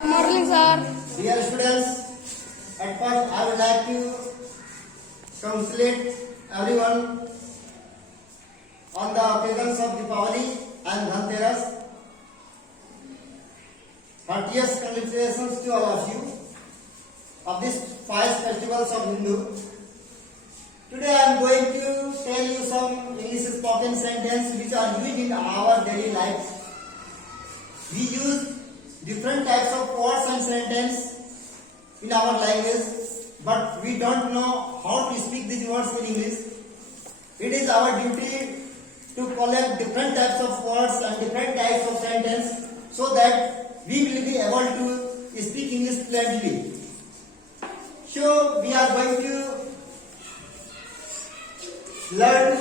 Morning, sir. Dear students, at first I would like to congratulate everyone on the occasions of Deepavali and Dhanteras. Heartiest congratulations to all of you of these 5 festivals of Hindu. Today I am going to tell you some English spoken sentence which are used in our daily life. We use different types of words and sentence in our language, but we don't know how to speak these words in English. It is our duty to collect different types of words and different types of sentence so that we will be able to speak English fluently. So we are going to learn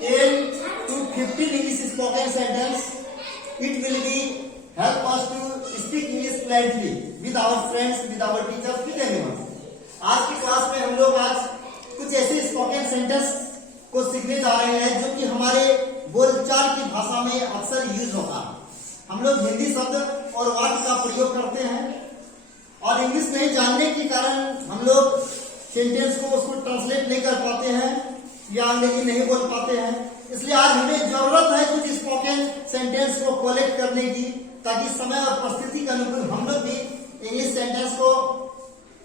10 to 15 English spoken sentence. It will be help us to speak English fluently with our friends, with our teachers, with anyone. आज की class में हम लोग आज कुछ ऐसे spoken sentence को सीखने जा रहे हैं जो कि हमारे बोलचाल की भाषा में अक्सर यूज होता है। हम लोग हिंदी शब्द और वाक्य का प्रयोग करते हैं और इंग्लिश नहीं जानने के कारण हम लोग सेंटेंस को उसको ट्रांसलेट नहीं कर पाते हैं या अंग्रेजी नहीं बोल पाते हैं। इसलिए आज हमें जरूरत है कुछ स्पोकन सेंटेंस को कलेक्ट करने की, ताकि समय और परिस्थिति के अनुकूल हम लोग भी इंग्लिश सेंटेंस को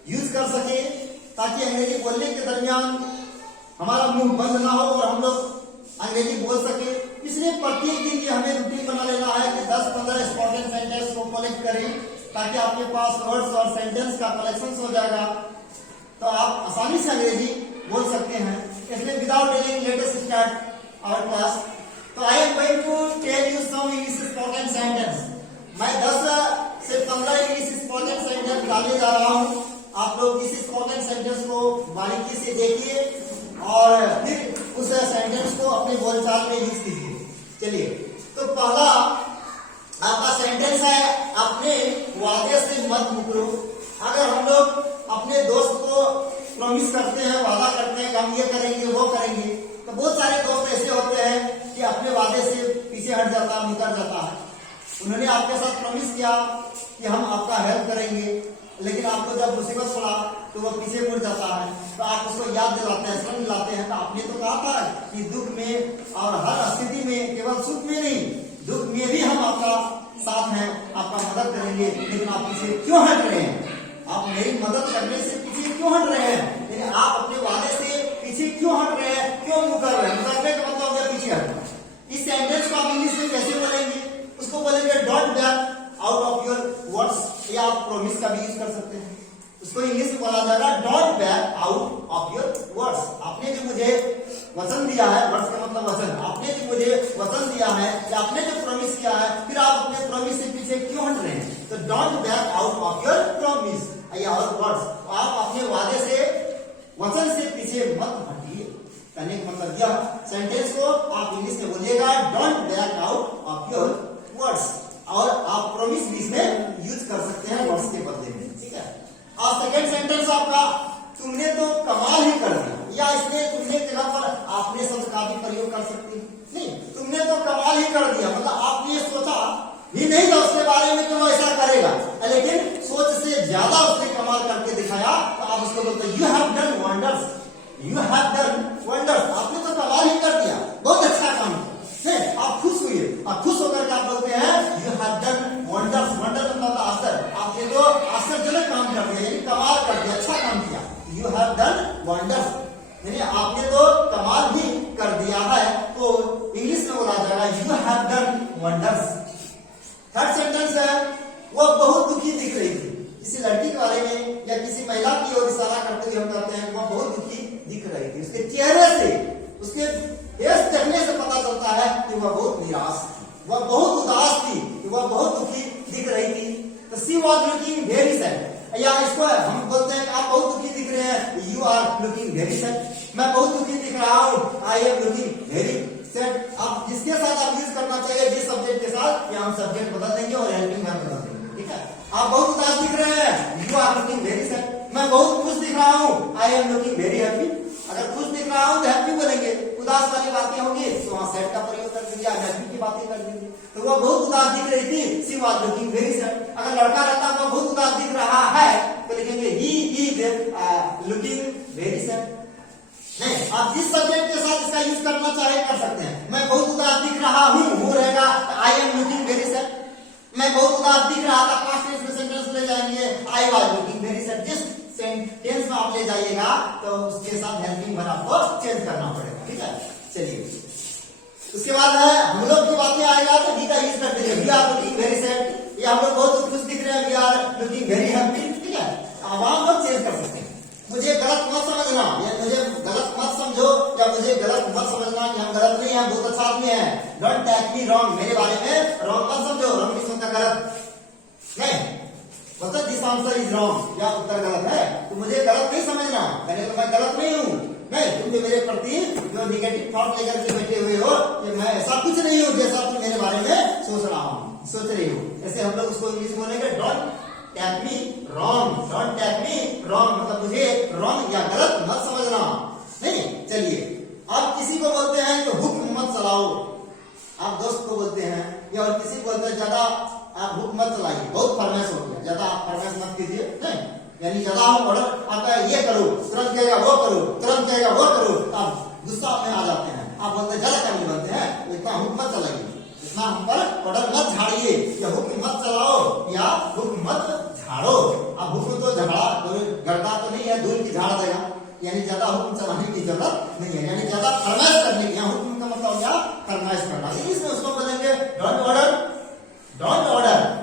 यूज कर सके, ताकि अंग्रेजी बोलने के दरमियान हमारा मुंह बंद ना हो और हम लोग अंग्रेजी बोल सके। इसलिए प्रत्येक दिन ये हमें रूटीन बना लेना है कि 10-15 स्पोकन सेंटेंस को कलेक्ट करें, ताकि आपके पास वर्ड्स और सेंटेंस का कलेक्शन हो जाएगा तो आप आसानी से अंग्रेजी बोल सकते हैं। इसलिए without any let us start our class. तो I am going to tell you some English spoken sentence. मैं 10 से 15 इंग्लिश स्पोकन सेंटेंस डालने जा रहा हूँ। आप लोग इस स्पोकन सेंटेंस को बारीकी से देखिए और फिर उस सेंटेंस को अपने बोलचाल में यूज कीजिए। चलिए, तो पहला आपका सेंटेंस है, अपने वादे से मत मुकरो। अगर हम लोग अपने दोस्त को प्रॉमिस करते हैं, वादा करते हैं कि हम ये करेंगे वो करेंगे, तो बहुत सारे दोस्त ऐसे होते हैं कि अपने वादे से पीछे हट जाता है, मुकर जाता है। उन्होंने आपके साथ प्रॉमिस किया कि हम आपका हेल्प करेंगे, लेकिन आपको जब मुसीबत पड़ा तो वो पीछे मुड़ जाता है। तो आप उसको याद दिलाते हैं, स्मरण दिलाते हैं, तो आपने तो कहा था कि दुख में और हर स्थिति में, केवल सुख में नहीं, दुख में भी हम आपका साथ हैं, आपका मदद करेंगे, लेकिन आप पीछे क्यों हट रहे हैं? आप मेरी मदद करने से पीछे क्यों हट रहे हैं? लेकिन आप अपने वादे से पीछे क्यों हट रहे हैं, क्यों मुंह कर रहे हैं? मुकरने का मतलब है पीछे हटना। इस सेंटेंस को आप इंग्लिश में कैसे बोलेंगे? उसको बोलेंगे don't back out of your words, या आप प्रॉमिस का भी यूज कर सकते हैं। उसको इंग्लिश में बोला जाएगा don't back out of your words. आपने जो मुझे वचन दिया है, वर्ड्स का मतलब वचन, आपने जो मुझे वचन दिया है या आपने जो प्रॉमिस किया है, फिर आप अपने प्रॉमिस से पीछे क्यों हट रहे हैं? तो don't back out of your promise या वर्ड्स। आप अपने वादे से, वचन से पीछे मत हटिए। कहने का मतलब यह सेंटेंस को आप इंग्लिश में बोलिएगा don't back out of your words, और आप प्रॉमिस भी इसमें यूज कर सकते हैं वर्ड्स के बदले में। ठीक है। और सेकेंड सेंटेंस आपका, तुमने तो कमाल ही कर दिया, या इसमें तुमने के जगह पर आपने शब्द का भी प्रयोग कर सकते हैं। नहीं, तुमने तो कमाल ही कर दिया मतलब आपने सोचा भी नहीं था उसके बारे में कि वो ऐसा करेगा, लेकिन सोच से ज्यादा उसने कमाल करके दिखाया, तो आप उसको बोलते हैं you have done wonders, you have done wonders. आपने तो कमाल ही कर दिया, बहुत अच्छा काम है। आप खुश हुए और खुश होकर के आप बोलते हैं you have done wonders. Wonder मतलब आश्चर्य, आपने तो आश्चर्यजनक काम कर दिया, यानी कमाल कर दिया, अच्छा काम किया। यू हैव डन वंडर्स यानी आपने तो कमाल भी कर दिया है, तो इंग्लिश में बोला जाएगा you have done wonders. Third sentence है, वो बहुत दुखी दिख रही थी। किसी लड़की के बारे में या किसी महिला की ओर इशारा करते हुए हम कहते हैं वह बहुत दुखी दिख रही थी। उसके चेहरे से, उसके फेस देखने से पता चलता है कि वह बहुत निराश थी, वह बहुत उदास थी, कि वह बहुत दुखी दिख रही थी। तो सी वॉज लुकिंग वेरी सैड, या इसको हम बोलते हैं कि आप बहुत दुखी दिख रहे हैं, you are looking very sad. मैं बहुत दुखी दिख रहा हूँ, I am looking very sad. आप जिसके साथ आप यूज करना चाहिए, जिस सब्जेक्ट के साथ, या हम सब्जेक्ट बदल देंगे और हेल्पिंग वर्ब बदल देंगे। ठीक है। आप बहुत उदास दिख रहे हैं, you are looking very sad. मैं बहुत खुश दिख रहा हूँ, I am looking very happy. अगर खुश दिख रहा हूँ तो हैप्पी बोलेंगे, उदास वाली बातें होंगी तो वहां सैड का प्रयोग कर देंगे, हैप्पी की बातें कर देंगे। तो तो वो बहुत उदास दिख रही थी, she was looking very sad. अगर लड़का रहता वो बहुत उदास दिख रहा है तो लिखेंगे he is looking very sad. नहीं, आप जिस सब्जेक्ट के साथ इसका यूज करना चाहे कर सकते हैं। मैं बहुत उदास दिख रहा हूँ रहेगा आई एम लुकिंग वेरी सैड। मैं बहुत उदास दिख रहा था, पास्ट टेंस में सेंटेंस ले जाएंगे I was looking very sad. जिस टेंस में आप ले जाइएगा तो उसके साथ हेल्पिंग वर्ब आपको चेंज करना पड़ेगा। ठीक है, चलिए उसके बाद है हम लोग की बातें आएगा तो वी का यूज कर देंगे। We are looking very sad, या हम लोग बहुत खुश दिख रहे हैं, we are looking very happy. ठीक है, अब आप लोग चेंज कर सकते हैं। मुझे गलत मत समझना, या मुझे गलत मत समझो, या मुझे गलत मत समझना कि हम गलत नहीं है, बहुत अच्छा आदमी है। डोंट टेक मी रॉन्ग, मेरे बारे में रॉन्ग मत समझो। रॉन्ग नहीं समझता गलत नहीं, मतलब दिस आंसर इज रॉन्ग, या उत्तर गलत है तो मुझे गलत नहीं समझना, मैंने तो मैं गलत नहीं हूँ। नहीं, तुम जो मेरे प्रति जो निगेटिव थॉट लेकर के बैठे हुए हो कि मैं ऐसा कुछ नहीं हूँ जैसा तुम मेरे बारे में सोच रही हो। ऐसे हम लोग उसको इंग्लिश बोलेंगे don't take me wrong. Don't take me wrong मतलब मुझे रॉन्ग या गलत मत समझना। नहीं, चलिए आप किसी को बोलते हैं कि हुक्म मत चलाओ, आप दोस्त को बोलते हैं, या और किसी को बोलते हैं ज्यादा आप हुक्म मत चलाइए, बहुत फरमाइश हो गया, ज्यादा आप फरमाइश मत कीजिए। नहीं, यानी ज्यादा हम ऑर्डर आता है ये करो, तुरंत कहेगा वो करो, तुरंत कहेगा वो करो, आप गुस्सा में आ जाते हैं, आप बोलते हैं ज्यादा काम बनते हैं, तो इतना हुक्म मत चलाइए, इतना हम पर ऑर्डर मत झाड़िए, या हुक्म मत चलाओ या हुक्म मत झाड़ो। अब हुक्म तो झगड़ा गड़ता तो नहीं है, धूल की झाड़ देगा, यानी ज्यादा हुक्म चलाने की जरूरत नहीं है, यानी ज्यादा फरमाइश करने की। यहाँ हुक्म का मतलब क्या, फरमाइश करना। इसमें उसको बोलेंगे डोंट ऑर्डर, डोंट ऑर्डर।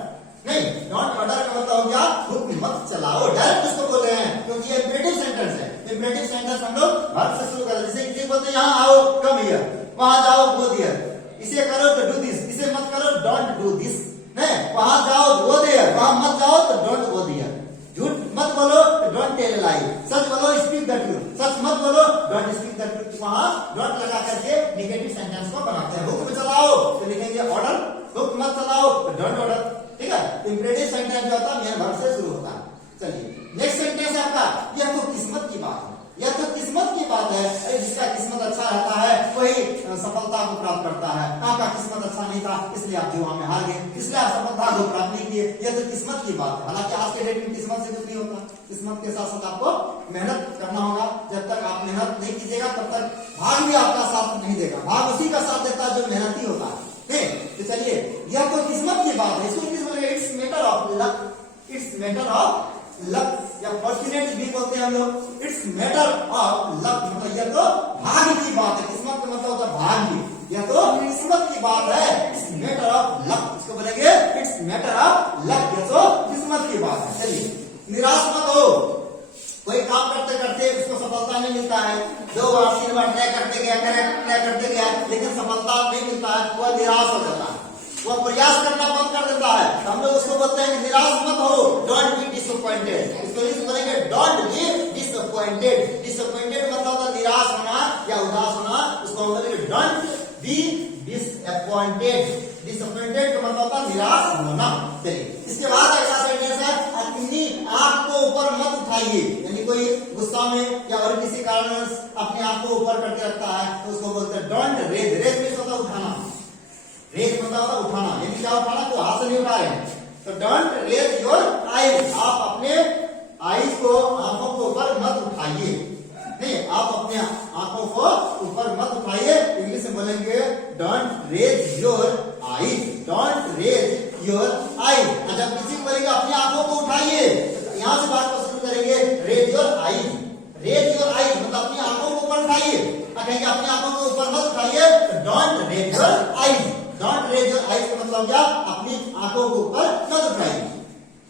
नहीं, डोंट ऑर्डर का मतलब हो गया हुक्म मत चलाओ, डायरेक्ट उसको बोल रहे हैं, क्योंकि ये इम्परेटिव सेंटेंस है। इम्परेटिव सेंटेंस हम लोग वर्ब से शुरू करते हैं। जैसे किसी बोलते हैं यहाँ आओ, कम हियर, वहां जाओ, गो देयर, इसे करो तो डू दिस, इसे मत करो डोंट डू दिस। नहीं, वहां जाओ गो देयर, वहां मत जाओ तो डोंट गो देयर। झूठ मत बोलो तो डोंट टेल लाई, सच बोलो स्पीक द ट्रूथ, सच मत बोलो डोंट स्पीक द ट्रूथ। वहां डोंट लगा करके निगेटिव सेंटेंस को बनाते हैं। हुक्म चलाओ तो लिखेंगे ऑर्डर, हुक्म मत चलाओ तो डोंट ऑर्डर। ठीक है, इम्परेटिव सेंटेंस जो होता है मेन वर्ब से शुरू होता है। चलिए नेक्स्ट सेंटेंस है आपका, यह तो किस्मत की बात है, यह तो किस्मत की बात है। अरे जिसका किस्मत अच्छा रहता है वही सफलता को प्राप्त करता है। आपका किस्मत अच्छा नहीं था इसलिए आप जुआ में हार गए, इसलिए आप सफलता को प्राप्त नहीं किए, यह तो किस्मत की बात है। हालांकि आज के डेट में किस्मत से कुछ नहीं होता, किस्मत के साथ साथ आपको मेहनत करना होगा। जब तक आप मेहनत नहीं कीजिएगा तब तक भाग भी आपका साथ नहीं देगा, भाग उसी का साथ देता है जो मेहनती होता है। तो चलिए यह तो किस्मत की बात है, इसको इंग्लिश बोलेंगे it's matter of luck, it's matter of luck, या फॉर्चुनेट भी बोलते हैं हम लोग। इट्स मैटर ऑफ लक मतलब यह तो भाग्य की बात है, किस्मत का मतलब होता है भाग्य, यह तो किस्मत की बात है। इट्स मैटर ऑफ लक, इसको बोलेंगे इट्स मैटर ऑफ लक, यह तो किस्मत की बात है। चलिए निराश मत हो, कोई काम करते करते उसको सफलता नहीं मिलता है, 2 बार 3 बार ट्राई करते गया लेकिन सफलता नहीं मिलता है, वह निराश हो जाता है, वह प्रयास करना बंद कर देता है। तो हम लोग उसको बोलते हैं कि निराश मत हो, डोंट बी डिसअपॉइंटेड। इसको बोलेंगे डोंट बी डिसअपॉइंटेड। डिसअपॉइंटेड मतलब होता है निराश होना या उदास होना, उसको हम बोलेंगे डोंट बी डिसअपॉइंटेड। डिसअपॉइंटेड का मतलब होता है निराश होना। चलिए इसके बाद अगला सेंटेंस है अपनी आंख को ऊपर मत उठाइए, यानी कोई गुस्सा में या और किसी कारण अपनी आंख को ऊपर करके रखता है तो उसको बोलते हैं डोंट रेज। रेज में होता है उठाना, रेज मतलब होता है उठाना, यानी क्या उठाना, तो हाथ से नहीं उठा रहे हैं। तो डोंट रेज योर आईज, आप अपने आईज को, आंखों को ऊपर मत उठाइए। नहीं, आप अपने आंखों को ऊपर मत उठाइए, इंग्लिश में बोलेंगे don't raise your eyes, don't raise your eyes. जब किसी को बोलेंगे अपनी आंखों को उठाइए, यहां से बात को शुरू करेंगे raise your eyes. Raise your eyes मतलब अपनी आंखों को ऊपर उठाइए, कहेंगे अपनी आंखों को ऊपर मत उठाइए, don't raise your eyes. Don't raise your eyes का मतलब क्या, अपनी आंखों को ऊपर मत उठाइए।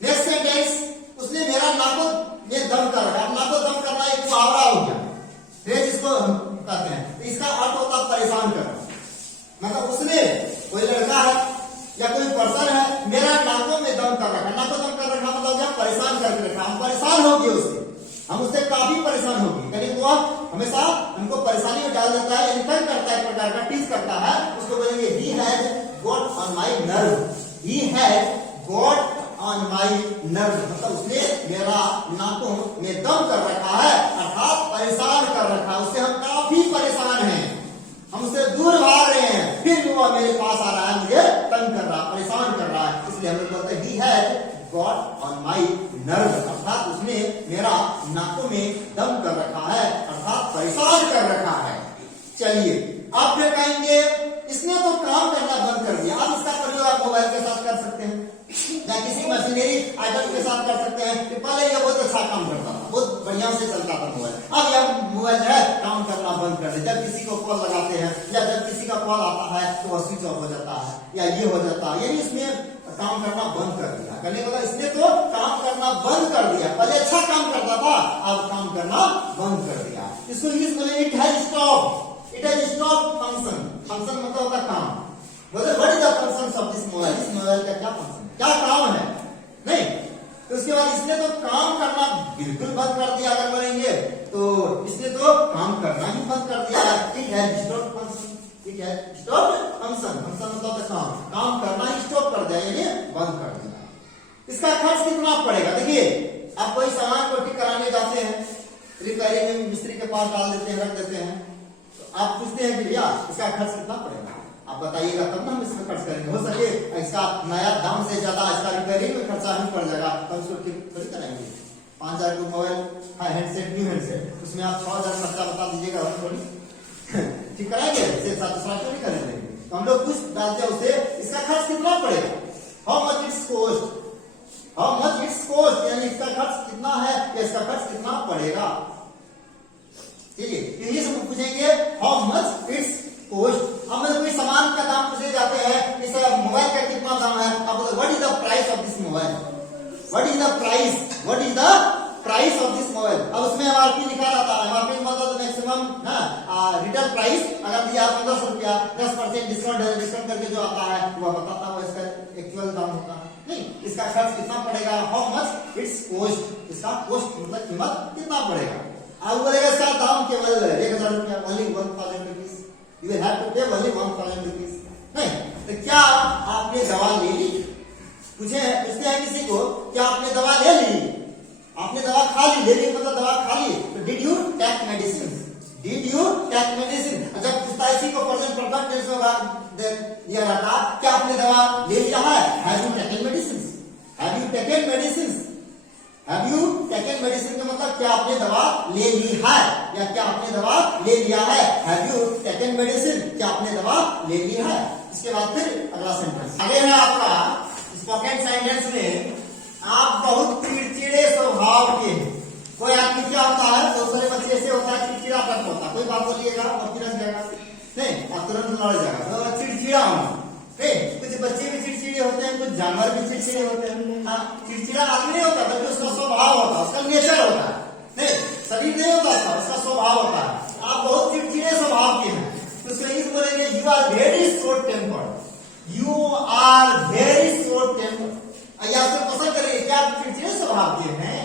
नेक्स्ट सेंटेंस, उसने मेरा नाको में दम कर रखा। नाको दम करना एक मुहावरा हो गया, रेज इसको कहते हैं। तो इसका अर्थ होता है परेशान करना, मतलब उसने, कोई लड़का है या कोई पर्सन है, मेरा नाकों में दम कर रखा। नाको दम कर रखा मतलब क्या, परेशान करके रखा, हम परेशान हो गए उससे, हम उससे काफी परेशान हो गए, यानी वो हमेशा हमको परेशानी में डाल देता है, यानी तंग करता है, एक प्रकार का टीज करता है। उसको बोलेंगे he has got on my nerve, he has got on my nerve मतलब उसने मेरा नाकों में दम कर रखा है, अर्थात परेशान कर रखा है, उससे हम काफी परेशान हैं, हम उससे दूर भाग रहे हैं, फिर भी वो मेरे पास आ रहा है मुझे तंग कर रहा, परेशान कर रहा है, इसलिए हम लोग बोलते हैं he had got on my nerve, अर्थात उसने मेरा नाकों में दम कर रखा है, अर्थात परेशान कर रखा है। चलिए आप फिर कहेंगे इसने तो काम करना बंद कर दिया, अब इसका प्रयोग आप मोबाइल के साथ कर सकते हैं या किसी मशीनरी आइटम के साथ कर सकते हैं कि पहले ये बहुत अच्छा काम करता था, बहुत बढ़िया से चलता था मोबाइल, अब यह मोबाइल है काम करना बंद कर दिया। जब किसी को कॉल लगाते हैं या जब किसी का कॉल आता है तो वह स्विच ऑफ हो जाता है या ये हो जाता है, यानी इसमें काम करना बंद कर दिया। करने के बाद इसने तो काम करना बंद कर दिया, पहले अच्छा काम करता था अब काम करना बंद कर दिया। इसको इंग्लिश में it has stop, it has stop function, function मतलब होता काम। बोले what is the function of this mobile, इस मोबाइल का क्या फंक्शन, क्या काम है, नहीं तो उसके बाद इसने तो काम करना बिल्कुल बंद कर दिया। अगर बोलेंगे तो इसने तो काम करना ही बंद कर दिया। It has stop function, it has stop function, function मतलब काम करना ही स्टॉप कर दिया, यानी बंद कर दिया। इसका खर्च कितना पड़ेगा, देखिए आप कोई सामान को ठीक कराने जाते हैं, रिपेयरिंग में मिस्त्री के पास डाल देते हैं, रख देते हैं, तो आप पूछते हैं कि भैया इसका खर्च कितना पड़ेगा, आप बताइएगा तब ना हम इसमें खर्च करेंगे। हो सके इसका नया दाम से ज्यादा इसका रिपेयरिंग में खर्चा नहीं पड़ जाएगा तो उसको ठीक थोड़ी कराएंगे। 5,000 का मोबाइल हैंडसेट, न्यू हैंडसेट, उसमें आप 6,000 खर्चा बता दीजिएगा, हम थोड़ी ठीक कराएंगे, दूसरा क्यों नहीं करेंगे। तो हम लोग कुछ डालते हैं उसे, इसका खर्च कितना पड़ेगा, how much it's cost, how much it's cost, यानी इसका खर्च कितना है या इसका खर्च कितना पड़ेगा। चलिए इंग्लिश में पूछेंगे हाउ मच इट्स कॉस्ट। अब मतलब कोई सामान का दाम पूछे जाते हैं, इस मोबाइल का कितना दाम है, आप बोलते what is the price of this mobile, what is the price, what is the price of this mobile. अब उसमें एमआरपी लिखा रहता है, एमआरपी मतलब मैक्सिमम ना रिटेल प्राइस अगर दिया 1500 रुपया, 10% डिस्काउंट करके जो आता है वह बताता है इसका एक्चुअल दाम होता है। नहीं इसका खर्च कितना पड़ेगा, हाउ मच इट्स कॉस्ट, इसका कॉस्ट मतलब कीमत कितना पड़ेगा। अब बोलेगा इसका दाम केवल 1,000 रुपया, only 1,000 rupees, you will have to pay only 1,000 rupees. नहीं तो क्या आपने दवा ले ली, पूछते हैं किसी को क्या आपने दवा ले ली, आपने दवा खा ली, ले ली मतलब दवा खा ली, तो did you take medicine, did you take medicine. जब पूछता है इसी को प्रेजेंट परफेक्ट टेंस में दिया रहता, क्या आपने दवा ले लिया है, have you taken medicine, have you taken medicine, have you taken medicine का मतलब क्या आपने दवा ले ली है या क्या आपने दवा ले लिया है, हैव यू टेकन मेडिसिन, क्या आपने दवा ले ली है। इसके बाद फिर अगला सेंटेंस आगे है आपका स्पोकन सेंटेंस में, आप बहुत चिड़चिड़े स्वभाव के हैं। कोई आदमी क्या होता है, बहुत सारे बच्चे ऐसे होता है चिड़चिड़ा तक होता है, कोई बात बोलिएगा और तिरस जाएगा, नहीं आप तुरंत लड़ जाएगा, तो चिड़चिड़ा होना। कुछ बच्चे भी चिड़चिड़े होते हैं, कुछ जानवर भी चिड़चिड़े होते हैं। हाँ चिड़चिड़ा आदमी नहीं होता बल्कि उसका स्वभाव होता है, उसका नेचर होता है, नहीं शरीर नहीं होता उसका स्वभाव होता है। आप बहुत चिड़चिड़े स्वभाव के हैं तो सही बोलेंगे you are very short tempered, you are very short tempered. या फिर पसंद करेंगे क्या आप चिड़चिड़े स्वभाव के हैं,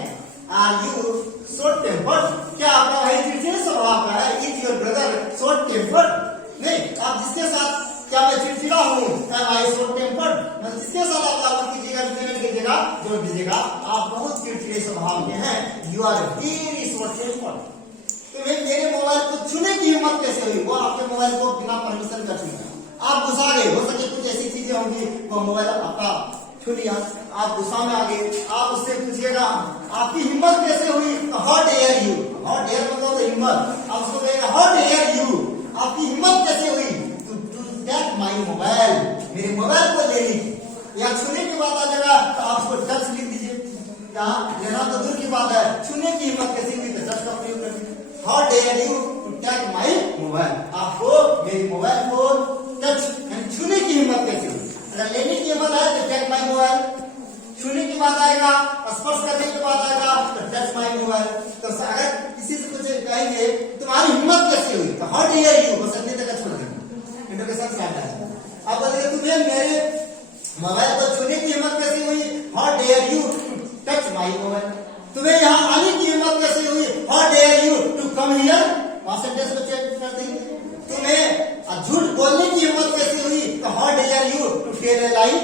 आर यू शॉर्ट टेम्पर्ड, क्या आपका भाई चिड़चिड़े स्वभाव का है, is your brother short tempered. नहीं आप जिसके साथ क्या मैं चिड़चिड़ा हूँ, शॉर्ट टेम्पर्ड, जिसके साथ आप लागू कीजिएगा कीजिएगा जोड़ दीजिएगा, आप बहुत चिड़चिड़े स्वभाव के हैं, you are very short tempered. तो मेरे मोबाइल को छूने की हिम्मत कैसे हुई, वो आपके मोबाइल को बिना परमिशन का छूना, आप घुसा गए, हो सके कुछ ऐसी चीजें होंगी वो मोबाइल आपका छू लिया, आप गुस्सा में आ गए, आप उससे पूछिएगा आपकी हिम्मत कैसे हुई, how dare you, how dare मतलब हिम्मत, आप उसको कहेगा हाउ डेयर यू, आपकी हिम्मत कैसे हुई टू टेक माय मोबाइल, मेरे मोबाइल को ले ली। या छूने की बात आ जाएगा तो आप उसको टच लिख दीजिए, यहाँ लेना तो दूर की बात है, छूने की हिम्मत कैसे हुई तो टच का प्रयोग कर दीजिए, how dare you to take my mobile, आपको मेरे मोबाइल को टच यानी छूने की हिम्मत कैसे हुई। अगर लेने की हिम्मत है तो टेक माय मोबाइल, छूने की बात आएगा, स्पर्श करने की बात आएगा तो टच माय मोबाइल। तो अगर किसी से कुछ कहेंगे तुम्हारी हिम्मत कैसे हुई तो हाउ डेयर यू, बस इतने तक छोड़ देंगे, इंट्रोगेशन स्टार्ट है। अब बोलेंगे तुम्हें मेरे मोबाइल को छूने की हिम्मत कैसे हुई, how dare you to touch my mobile, तुम्हें यहाँ आने की हिम्मत कैसे हुई, how dare you to come here, वहां सेंटेंस को चेक कर देंगे। तुम्हें झूठ बोलने की हिम्मत कैसे हुई तो how dare you to tell a lie,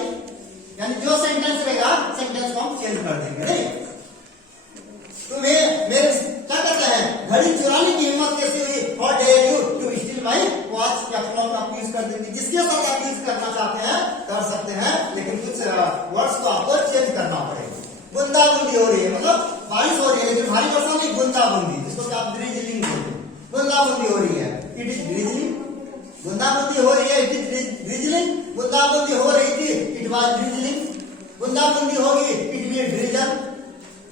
यानी जो सेंटेंस रहेगा सेंटेंस को हम चेंज कर देंगे। नहीं तुम्हें मेरे क्या कहते हैं घड़ी चुराने की हिम्मत कैसे हुई, how dare you to steal my watch या क्लॉक आप यूज कर देंगे, जिसके साथ आप यूज करना चाहते हैं कर सकते बूंदी हो रही है, मतलब बारिश हो रही है, लेकिन भारी वर्षा नहीं, बूंदाबूंदी, जिसको आप ड्रिजलिंग बोलते हैं। बूंदाबूंदी हो रही है, इट इज ड्रिजलिंग। बूंदाबूंदी हो रही है, इट इज ड्रिजलिंग। बूंदाबूंदी हो रही थी, इट वाज ड्रिजलिंग। बूंदाबूंदी होगी, इट विल ड्रिजल।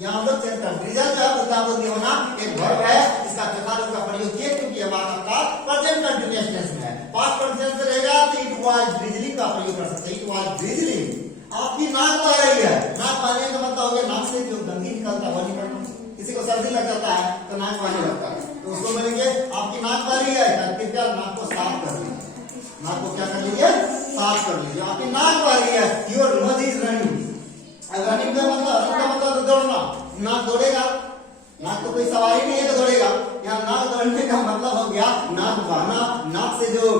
यहाँ हम लोग चेक कर, ड्रिजल जो है बूंदाबूंदी होना एक वर्ब है, इसका चौथा रूप का प्रयोग किए क्योंकि यह बात आपका प्रेजेंट कंटीन्यूअस टेंस में है। पास्ट कंटीन्यूअस में रहेगा तो इट वाज ड्रिजलिंग का प्रयोग कर सकते हैं, इट वाज ड्रिजलिंग। आपकी नाक बह रही है, नाक बहने का मतलब हो गया नाक से जो गंदगी निकलता है वो निकलना। किसी को सर्दी लग जाता है तो नाक बहने लगता है, तो उसको बोलेंगे आपकी नाक बह रही है, कृपया नाक को साफ कर लीजिए। नाक को क्या कर लीजिए, साफ कर लीजिए। आपकी नाक बह रही है, your nose is running. Running का मतलब दौड़ना, नाक दौड़ेगा, नाक तो कोई सवारी नहीं है तो दौड़ेगा। यहाँ नाक दौड़ने का मतलब हो गया नाक बहना, नाक से जो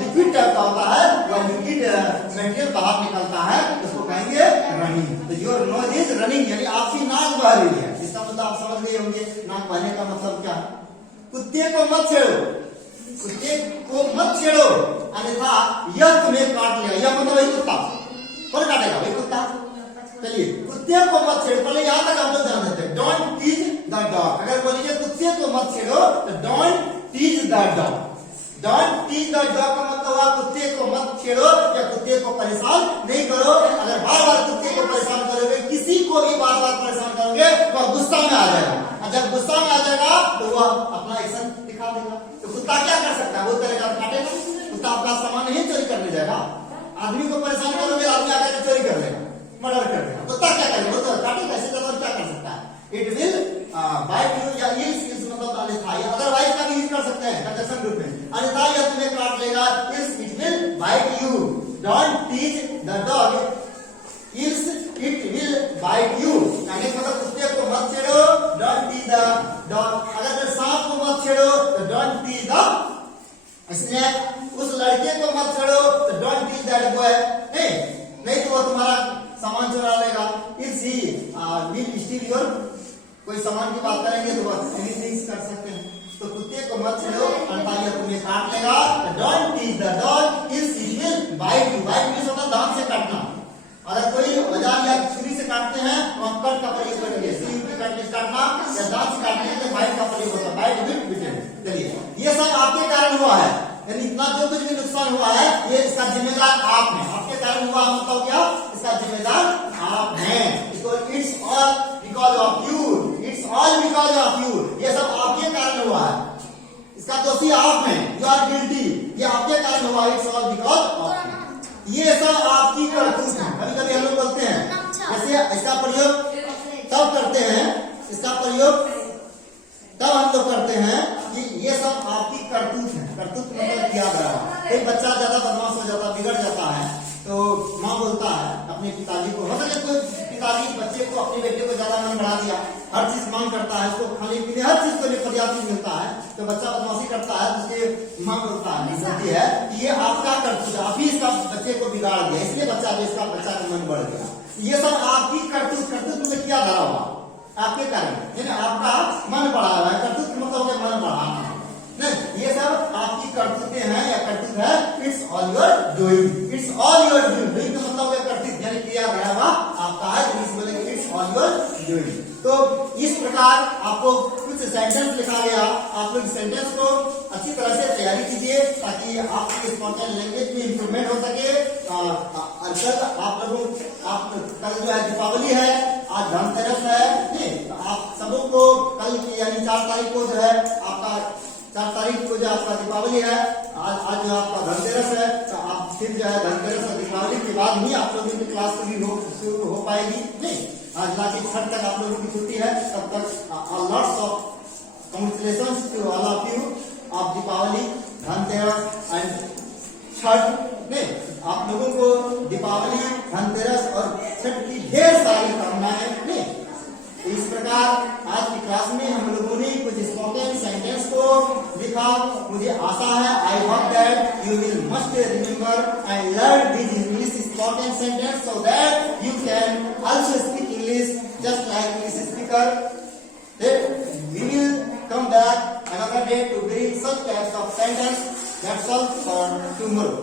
लिक्विड टाइप का होता है वह लिक्विड मटेरियल बाहर निकलता है, उसको कहेंगे रनिंग। तो योर नोज इज रनिंग, यानी आपकी नाक बह रही है। इसका मतलब आप समझ गए होंगे नाक बहने का मतलब क्या है। कुत्ते को मत छेड़ो, कुत्ते को मत छेड़ो, अन्यथा यह तुम्हें काट लेगा। यह मतलब वही कुत्ता, कौन काटेगा, वही कुत्ता। चलिए, कुत्ते को मत छेड़ो, पहले यहाँ तक हम लोग जान लेते हैं। Don't tease the dog. अगर बोलिए कुत्ते को मत छेड़ो तो don't tease the dog. Don't tease the dog का मतलब हुआ कुत्ते को मत छेड़ो या कुत्ते को परेशान नहीं करो। अगर बार बार कुत्ते को परेशान करोगे, किसी को भी बार बार परेशान करोगे, वह गुस्सा में आ जाएगा, और जब गुस्सा में आ जाएगा तो वह अपना एक्शन दिखा देगा। तो कुत्ता क्या कर सकता है, वो करेगा, काटेगा। कुत्ता अपना सामान नहीं चोरी करने जाएगा। आदमी को परेशान करोगे, आदमी आकर चोरी कर लेगा, मर्डर कर देगा। कुत्ता क्या करेगा, वो तो काटेगा। ऐसे तो क्या कर सकता है, इट विल बाइट यू, या इल्स मतलब अन्यथा, या अदरवाइज का भी यूज कर सकते हैं कंडीशन रूप में। अन्यथा यह तुम्हें काट लेगा, else it will bite you. Don't tease the dog, else it will bite you. यानी मतलब कुत्ते को मत छेड़ो, डोंट टीज द डॉग। अगर सांप को मत छेड़ो तो डोंट टीज द स्नेक। उस लड़के को मत छेड़ो तो डोंट टीज दैट बॉय। नहीं तो वो तुम्हारा सामान चुरा लेगा। It's he will still your, कोई सामान की बात करेंगे तो बस एनीथिंग कर सकते हैं। तो कुत्ते को मत छेड़ो, अन्यथा यह तुम्हें काट लेगा। Don't tease the dog, it's it will bite you. Bite means होता है दांत से काटना। अगर कोई औजार या छुरी से काटते हैं तो हम कट का प्रयोग करेंगे, काटना या दांत से काटने के लिए बाइट का प्रयोग होता है, बाइट विल बिटेन। चलिए, ये सब आपके कारण हुआ है, यानी इतना जो कुछ भी नुकसान हुआ है ये इसका जिम्मेदार आप हैं। आपके कारण हुआ मतलब क्या, इसका जिम्मेदार आप हैं। इसको it's all because of you, it's all because of you, ये सब आपके कारण हुआ है, इसका दोषी आप हैं, यू आर गिल्टी, ये आपके कारण हुआ, it's all because of you. ये सब आपकी करतूत है। कभी कभी हम लोग बोलते हैं, जैसे इसका प्रयोग तब करते हैं, इसका प्रयोग तब हम लोग करते हैं कि ये सब आपकी करतूत है। करतूत मतलब किया गया। कोई बच्चा ज्यादा बदमाश हो जाता, बिगड़ जाता है, तो माँ बोलता है अपने पिताजी को, मतलब कोई पिताजी बच्चे को, अपने बेटे को ज्यादा मन बढ़ा दिया, हर चीज मांग करता है, उसको खाने पीने हर चीज को लिए पर्याप्त चीज मिलता है, तो बच्चा बदमाशी करता है, तो उसके माँ बोलता है, बोलती है कि ये आपका करतूत है, आप ही इसका बच्चे को बिगाड़ दिया, इसलिए बच्चा का मन बढ़ गया। ये सब आपकी करतूत में क्या धरा हुआ, आपके कारण, यानी आपका मन बढ़ा हुआ है। करतूत मतलब मन बढ़ाना, नहीं, ये सब आपकी करतूतें हैं या करतूत है। It's all your doing, it's all your doing. Doing का मतलब है करतूत, यानी किया गया हुआ आपका है, जिसे बोलेंगे इट्स ऑल योर डूइंग। तो इस प्रकार आपको कुछ सेंटेंस लिखा गया, आप लोग सेंटेंस को अच्छी तरह से तैयारी कीजिए ताकि आपकी स्पोकन लैंग्वेज में इंप्रूवमेंट हो सके। कल आप लोगों, आप कल जो है दीपावली है, आज धनतेरस है, तो आप सबों को कल यानी 4 तारीख को जो है आपका 4 तारीख को जो आपका दीपावली है, आज जो आपका धनतेरस है, तो आप फिर जो है धनतेरस और दीपावली के बाद ही आप लोगों की क्लास भी शुरू हो पाएगी। नहीं, आज लाके छठ तक आप लोगों की छुट्टी है, तब तक lots of congratulations to all of you of Deepawali, Dhanteras and Chhath. नहीं, आप लोगों को दीपावली, धनतेरस और छठ की ढेर सारी कामनाएं। नहीं, तो इस प्रकार आज की क्लास में हम लोगों ने कुछ स्पोकन सेंटेंस को लिखा। मुझे आशा है, I hope that you will must remember and learn this English spoken sentence so that you can also speak English just like English speaker. We will come back another day to bring such types of sentence. That's all for tomorrow.